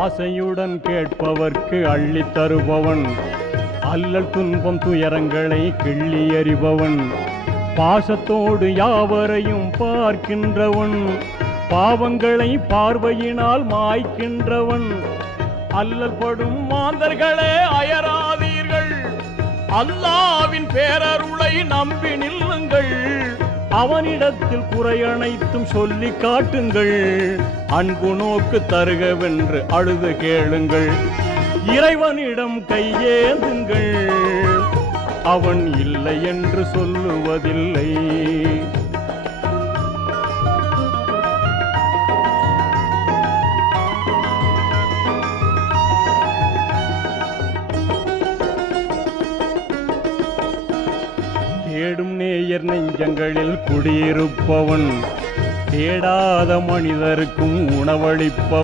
ஆசையுடன் கேட்பவர்க்கு அள்ளித் தருபவன், அல்லல் துன்பம் துயரங்களை கிள்ளி எறிபவன், பாசத்தோடு யாவரையும் பார்க்கின்றவன், பாவங்களை பார்வையினால் மாய்க்கின்றவன், அல்லல் படும் மாந்தர்களே அயராதீர்கள், அல்லாவின் பேரருளை நம்பி நில்லுங்கள், அவனிடத்தில் குறையனைத்தும் சொல்லி காட்டுங்கள், அன்பு நோக்கு தருகவென்று அழுது கேளுங்கள், இறைவனிடம் கையேந்துங்கள், அவன் இல்லை என்று சொல்லுவதில்லை. தேடும் நேயர் நெஞ்சங்களில் குடியிருப்பவன், தேடாத மனிதருக்கும் உணவளிப்பவன்.